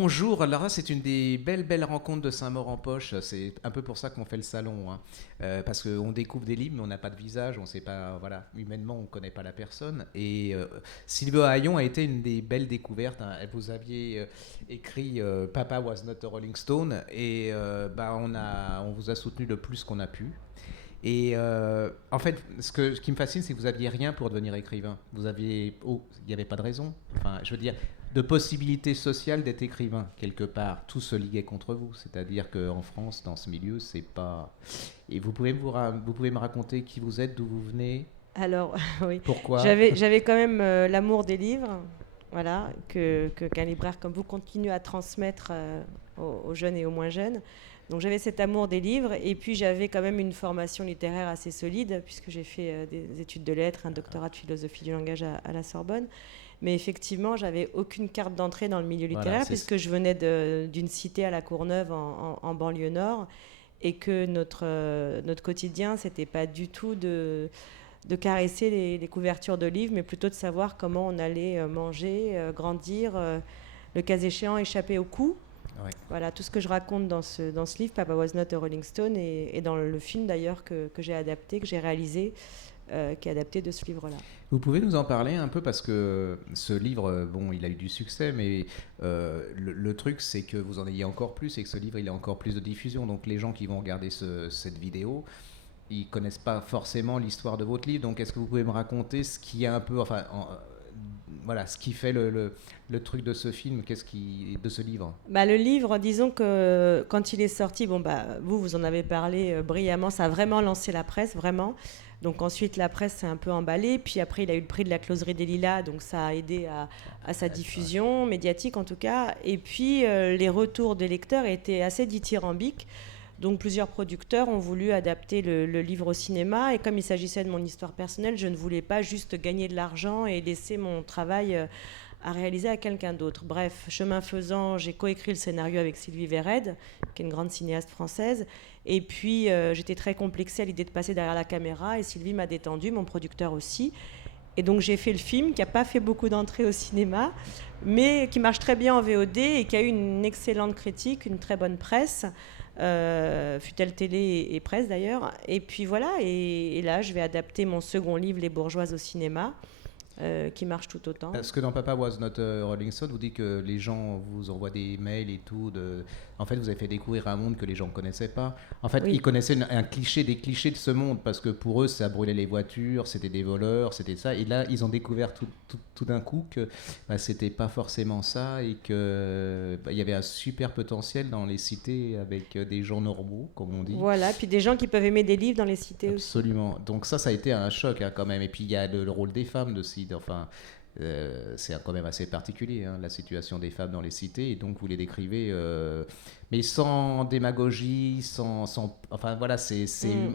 bonjour, Lara, c'est une des belles rencontres de Saint-Maur-en-Poche. C'est un peu pour ça qu'on fait le salon, hein. Parce qu'on découvre des livres, mais on n'a pas de visage, on sait pas, voilà, humainement, on ne connaît pas la personne. Et Sylvia Hayon a été une des belles découvertes, hein. Vous aviez écrit Papa was not a Rolling Stone, et on vous a soutenu le plus qu'on a pu. Et en fait, ce qui me fascine, c'est que vous aviez rien pour devenir écrivain. Il n'y avait pas de raison. Enfin, je veux dire, de possibilité sociale d'être écrivain quelque part. Tout se liguait contre vous. C'est-à-dire qu'en France, dans ce milieu, c'est pas. Et vous pouvez me raconter qui vous êtes, d'où vous venez, Alors, oui, pourquoi. j'avais quand même l'amour des livres, voilà, qu'un libraire comme vous continue à transmettre aux jeunes et aux moins jeunes. Donc j'avais cet amour des livres, et puis j'avais quand même une formation littéraire assez solide, puisque j'ai fait des études de lettres, un doctorat de philosophie du langage à la Sorbonne. Mais effectivement, j'avais aucune carte d'entrée dans le milieu Voilà, littéraire, puisque je venais d'une cité à La Courneuve en banlieue nord, et que notre quotidien, c'était pas du tout de caresser les couvertures de livres, mais plutôt de savoir comment on allait manger, grandir, le cas échéant échapper au coup. ouais. Voilà, tout ce que je raconte dans ce livre, Papa Was Not a Rolling Stone, et dans le film d'ailleurs que j'ai adapté, que j'ai réalisé, qui est adapté de ce livre-là. Vous pouvez nous en parler un peu parce que ce livre, bon, il a eu du succès, mais le truc, c'est que vous en ayez encore plus et que ce livre, il a encore plus de diffusion. Donc les gens qui vont regarder cette vidéo, ils connaissent pas forcément l'histoire de votre livre. Donc est-ce que vous pouvez me raconter ce qui est un peu, voilà, ce qui fait le truc de ce film, de ce livre? Bah, le livre, disons que quand il est sorti, bon, bah, vous en avez parlé brillamment, ça a vraiment lancé la presse, vraiment. Donc ensuite, la presse s'est un peu emballée, puis après, il a eu le prix de la Closerie des Lilas, donc ça a aidé à sa diffusion médiatique en tout cas. Et puis, les retours des lecteurs étaient assez dithyrambiques. Donc plusieurs producteurs ont voulu adapter le livre au cinéma, et comme il s'agissait de mon histoire personnelle, je ne voulais pas juste gagner de l'argent et laisser mon travail à réaliser à quelqu'un d'autre. Bref, chemin faisant, j'ai coécrit le scénario avec Sylvie Vered, qui est une grande cinéaste française, et puis j'étais très complexée à l'idée de passer derrière la caméra, et Sylvie m'a détendue, mon producteur aussi. Et donc j'ai fait le film qui n'a pas fait beaucoup d'entrées au cinéma, mais qui marche très bien en VOD et qui a eu une excellente critique, une très bonne presse, fut-elle télé et presse d'ailleurs. Et puis voilà, et là je vais adapter mon second livre, Les Bourgeoises au cinéma, qui marche tout autant. Parce que dans Papa Was Not a Rolling Stone, vous dites que les gens vous envoient des mails et tout. En fait, vous avez fait découvrir un monde que les gens ne connaissaient pas. En fait, ils Oui. connaissaient des clichés de ce monde, parce que pour eux, ça brûlait les voitures, c'était des voleurs, c'était ça. Et là, ils ont découvert tout d'un coup que c'était pas forcément ça, et que il y avait un super potentiel dans les cités avec des gens normaux, comme on dit. Voilà, puis des gens qui peuvent aimer des livres dans les cités aussi. Absolument. Donc ça a été un choc, hein, quand même. Et puis il y a le rôle des femmes aussi. Enfin, c'est quand même assez particulier, hein, la situation des femmes dans les cités. Et donc vous les décrivez, mais sans démagogie, enfin voilà,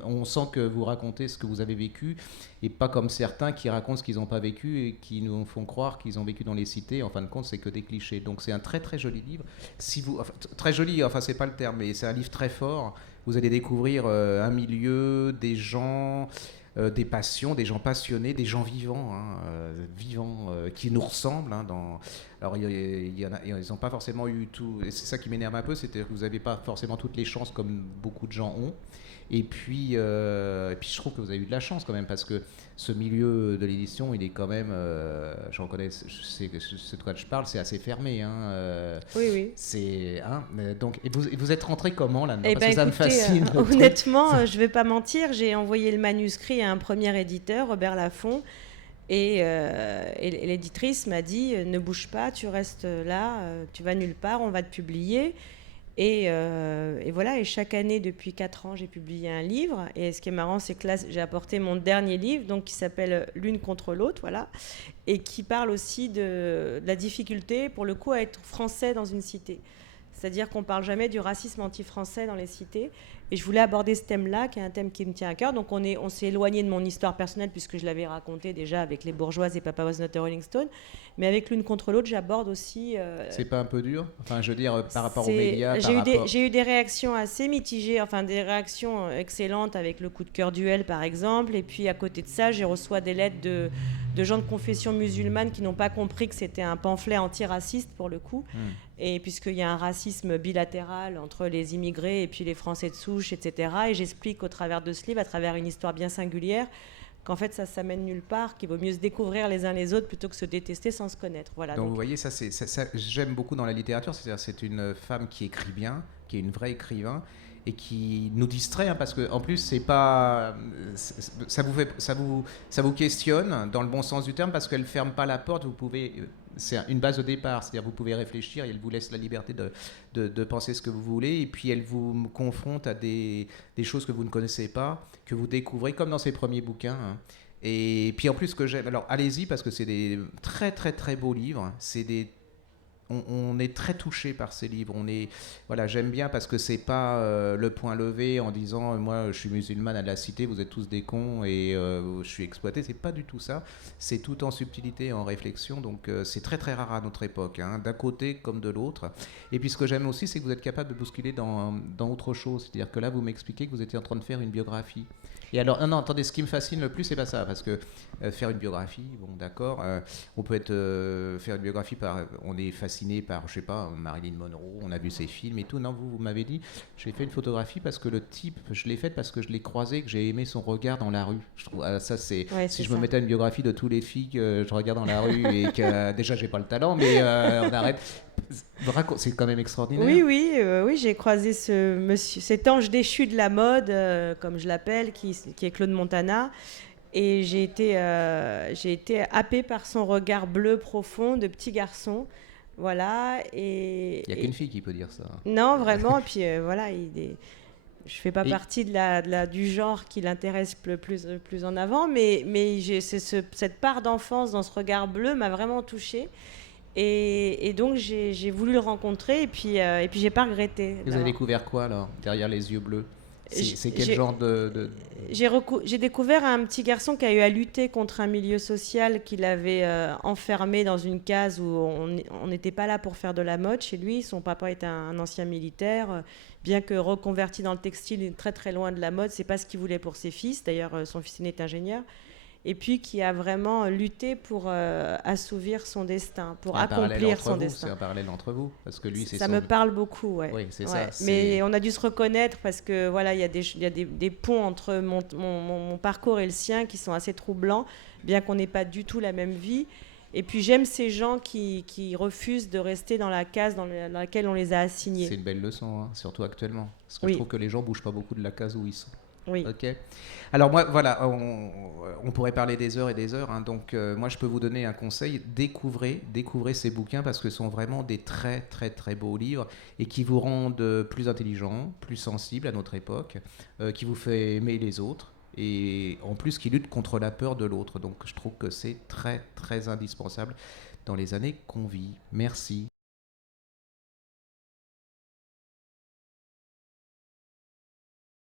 on sent que vous racontez ce que vous avez vécu, et pas comme certains qui racontent ce qu'ils n'ont pas vécu et qui nous font croire qu'ils ont vécu dans les cités. En fin de compte, c'est que des clichés. Donc c'est un très très joli livre. Très joli, enfin c'est pas le terme, mais c'est un livre très fort. Vous allez découvrir un milieu, des gens, des passions, des gens passionnés, des gens vivants, hein, qui nous ressemblent, hein, Alors, ils n'ont pas forcément eu tout. Et c'est ça qui m'énerve un peu, c'est que vous n'avez pas forcément toutes les chances comme beaucoup de gens ont. Et puis je trouve que vous avez eu de la chance quand même, parce que ce milieu de l'édition, il est quand même, j'en connais, je sais de quoi je parle, c'est assez fermé, hein, Oui, oui. hein, donc, et vous êtes rentré comment là-dedans? Eh Parce ben, que ça me écoutez, fascine. honnêtement, je vais pas mentir, j'ai envoyé le manuscrit à un premier éditeur, Robert Laffont, et l'éditrice m'a dit ne bouge pas, tu restes là, tu vas nulle part, on va te publier. Et voilà, et chaque année, depuis 4 ans, j'ai publié un livre. Et ce qui est marrant, c'est que là, j'ai apporté mon dernier livre, donc, qui s'appelle L'une contre l'autre, voilà, et qui parle aussi de la difficulté, pour le coup, à être français dans une cité. C'est-à-dire qu'on ne parle jamais du racisme anti-français dans les cités. Et je voulais aborder ce thème-là, qui est un thème qui me tient à cœur. Donc on s'est éloigné de mon histoire personnelle, puisque je l'avais raconté déjà avec Les Bourgeoises et Papa Was Not a Rolling Stone. Mais avec L'une contre l'autre, j'aborde aussi... C'est pas un peu dur? Enfin, je veux dire, par rapport aux médias, j'ai eu des réactions assez mitigées, enfin des réactions excellentes avec le coup de cœur duel, par exemple. Et puis à côté de ça, j'ai reçu des lettres de gens de confession musulmane qui n'ont pas compris que c'était un pamphlet antiraciste, pour le coup. Et puisqu'il y a un racisme bilatéral entre les immigrés et puis les Français de souche, etc. Et j'explique au travers de ce livre, à travers une histoire bien singulière, qu'en fait ça mène nulle part, qu'il vaut mieux se découvrir les uns les autres plutôt que se détester sans se connaître. Voilà, donc vous voyez, ça, j'aime beaucoup dans la littérature, c'est-à-dire c'est une femme qui écrit bien, qui est une vraie écrivain, et qui nous distrait, hein, parce que en plus c'est pas, ça vous questionne dans le bon sens du terme, parce qu'elle ferme pas la porte. Vous pouvez, c'est une base de départ, c'est-à-dire vous pouvez réfléchir et elle vous laisse la liberté de penser ce que vous voulez, et puis elle vous confronte à des choses que vous ne connaissez pas, que vous découvrez comme dans ses premiers bouquins, hein. Et puis en plus, ce que j'aime, alors allez-y, parce que c'est des très très très beaux livres, c'est des on est très touché par ces livres. Voilà, j'aime bien parce que c'est pas le point levé en disant moi je suis musulmane à la cité, vous êtes tous des cons et je suis exploité. C'est pas du tout ça. C'est tout en subtilité, en réflexion. Donc c'est très très rare à notre époque, hein, d'un côté comme de l'autre. Et puis ce que j'aime aussi, c'est que vous êtes capable de bousculer dans autre chose. C'est-à-dire que là, vous m'expliquez que vous étiez en train de faire une biographie. Et alors, non, attendez, ce qui me fascine le plus, c'est pas ça, parce que faire une biographie, bon, d'accord, on peut faire une biographie on est fasciné par, je sais pas, Marilyn Monroe, on a vu ses films et tout. Non, vous m'avez dit, j'ai fait une photographie parce que le type, je l'ai faite parce que je l'ai croisé, que j'ai aimé son regard dans la rue. Je trouve, ça, c'est, si je me mettais à une biographie de tous les filles que je regarde dans la rue et que déjà j'ai pas le talent, mais on arrête. C'est quand même extraordinaire. Oui, j'ai croisé cet ange déchu de la mode, comme je l'appelle, qui est Claude Montana. Et j'ai été happée par son regard bleu profond de petit garçon. Voilà. Il n'y a qu'une fille qui peut dire ça. Non, vraiment. Et puis voilà, je ne fais pas partie du genre qui l'intéresse plus en avant, mais cette part d'enfance dans ce regard bleu m'a vraiment touchée. Et donc j'ai voulu le rencontrer et puis j'ai pas regretté. Vous avez découvert quoi alors derrière les yeux bleus? C'est quel genre de... J'ai découvert un petit garçon qui a eu à lutter contre un milieu social qui l'avait enfermé dans une case où on n'était pas là pour faire de la mode chez lui. Son papa était un ancien militaire, bien que reconverti dans le textile, très très loin de la mode. C'est pas ce qu'il voulait pour ses fils. D'ailleurs, son fils aîné est ingénieur. Et puis qui a vraiment lutté pour assouvir son destin, pour accomplir son destin. C'est un parallèle entre vous, parce que lui, me parle beaucoup, ouais. Oui, c'est ouais. ça. Mais on a dû se reconnaître parce que voilà, il y a des ponts entre mon parcours et le sien qui sont assez troublants, bien qu'on n'ait pas du tout la même vie. Et puis j'aime ces gens qui refusent de rester dans la case dans laquelle on les a assignés. C'est une belle leçon, hein, surtout actuellement, parce que je trouve que les gens bougent pas beaucoup de la case où ils sont. Oui. Ok. Alors moi, voilà, on pourrait parler des heures et des heures, hein, donc moi je peux vous donner un conseil, découvrez ces bouquins parce que ce sont vraiment des très très très beaux livres et qui vous rendent plus intelligents, plus sensibles à notre époque, qui vous fait aimer les autres et en plus qui luttent contre la peur de l'autre. Donc je trouve que c'est très très indispensable dans les années qu'on vit. Merci.